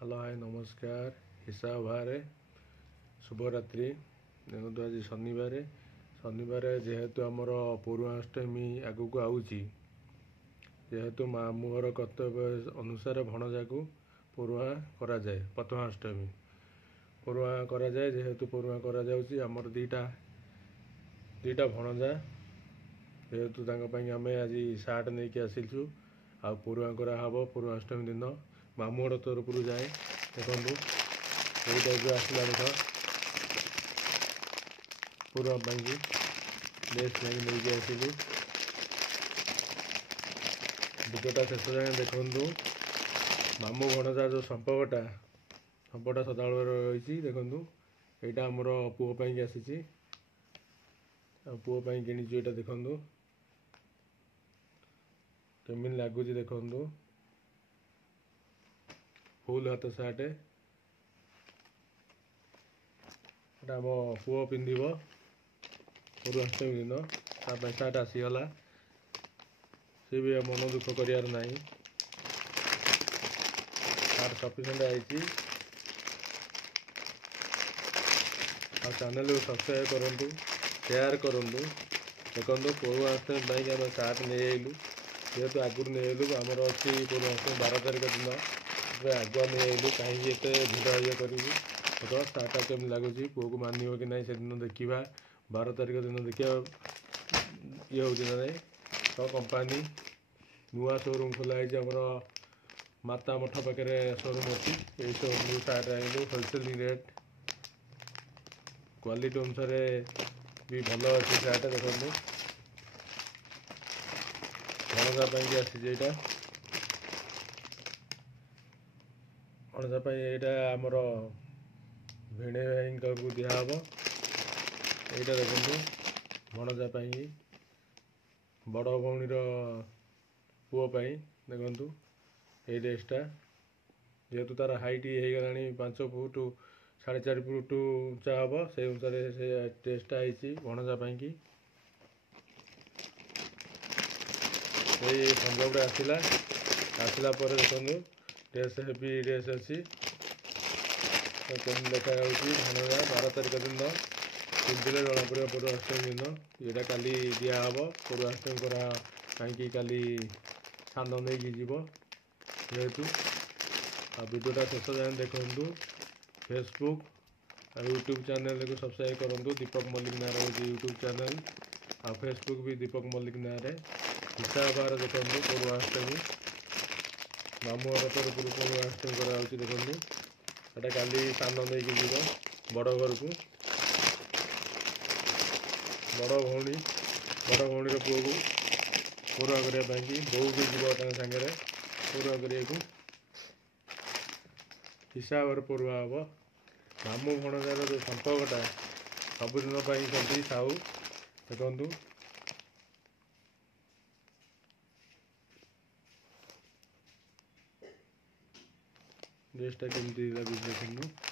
Hello hi नमस्कार हिसाब बारे शुभरात्रि देखो आज शनिवार जेहेतु आमर पौर्वाष्टमी आगक आउची जेहेतु मामू घर कर्तव्य अनुसार भणजा को पौरुआ करा जाए प्रथमाष्टमी पौरुआ करा जाए जेहेतु पौरुआ करा जाउची आमर दीटा भणजा जेहेतु आम आज सार्ट नहीं कि आसीचु आ पौरुआ करा हब पौर्वाष्टमी दिन मामू घर तरफ जाए देखो यही टाइप आसला देख पौरुआ ड्रेस नहीं आसलु भिडियोटा शेष जाए देखु मामू भणजा जो संपर्कटा सदा रही देखु यहाँ आमर पुओं आसी पुओं कि देखु केमिन लगुच देखु फुल हाथ सार्ट आम पुओ पिंधिब पौर्वाष्टमी दिन ताप सार्ट आसीगला सी भी मन दुख करार ना सार्ट सफिसीयंट आई चैनल को सब्सक्राइब करूँ शेयर करूँ देखो पौर्वाष्टमी आम सार्ट नहीं आइलु जेहेतु आगुरी नहीं आइलु आमर अच्छी पौर्वाष्टमी 12 तारिख दिन आगुआ नहीं आइलु कहीं भिड़ ये करी देख सार्टा केमी लगुच पुओ को मानव कि ना से दिन देखा 12 तारिख दिन देखा ये हूँ ना नहीं तो कंपानी नुआ शोरूम खोलाई आमर माता मठ पाखे शोरूम अच्छी ये शोरूम सार्ट आइलु होलसेल रेट क्वालिटी अनुसार भी भल अच्छी सार्ट देखो भणजा आसी यहाँ भणजा यहाँ आमर भिणे भाई को दिहब यहाँ देखो भणजा बड़ भौणीर पुओपाई देखु ये ड्रेसटा जेहेतु तार हाइट हो गला 5 फुट 4.5 फुट उच्चा हम से अनुसार से ड्रेसटा आई भणजा की संजोग आसला देखो ड्रेस हेवी ड्रेस अच्छी कम देखा भणजा 12 तारिख दिन पिंधे जना पड़ा पौर्वाष्टमी दिन यहाँ का दिहब पौर्वाष्टमी करा कहीं काली सान नहीं जीव जेहेतु भिडियोटा शेष जाए देखु फेसबुक और यूट्यूब चैनल को सब्सक्राइब करूँ दीपक मल्लिक ना रोज यूट्यूब चैनल आ फेसबुक भी दीपक मल्लिक ना हिसाबार देखो पौर्वाष्टमी मामू घर तरफ पौर्वाष्टमी करा देखु यहाँ काली सान नहीं जीव बड़ घर को बड़ भौणीर पुओ को पौरुआ करने बो भी जीव सागर पौरुआ करने हिसाब पौरुआ हम मामू भणजार जो संपर्कटा सबुदिन कभी थाऊ देखु ड्रेसटा केमती लगुच देखु।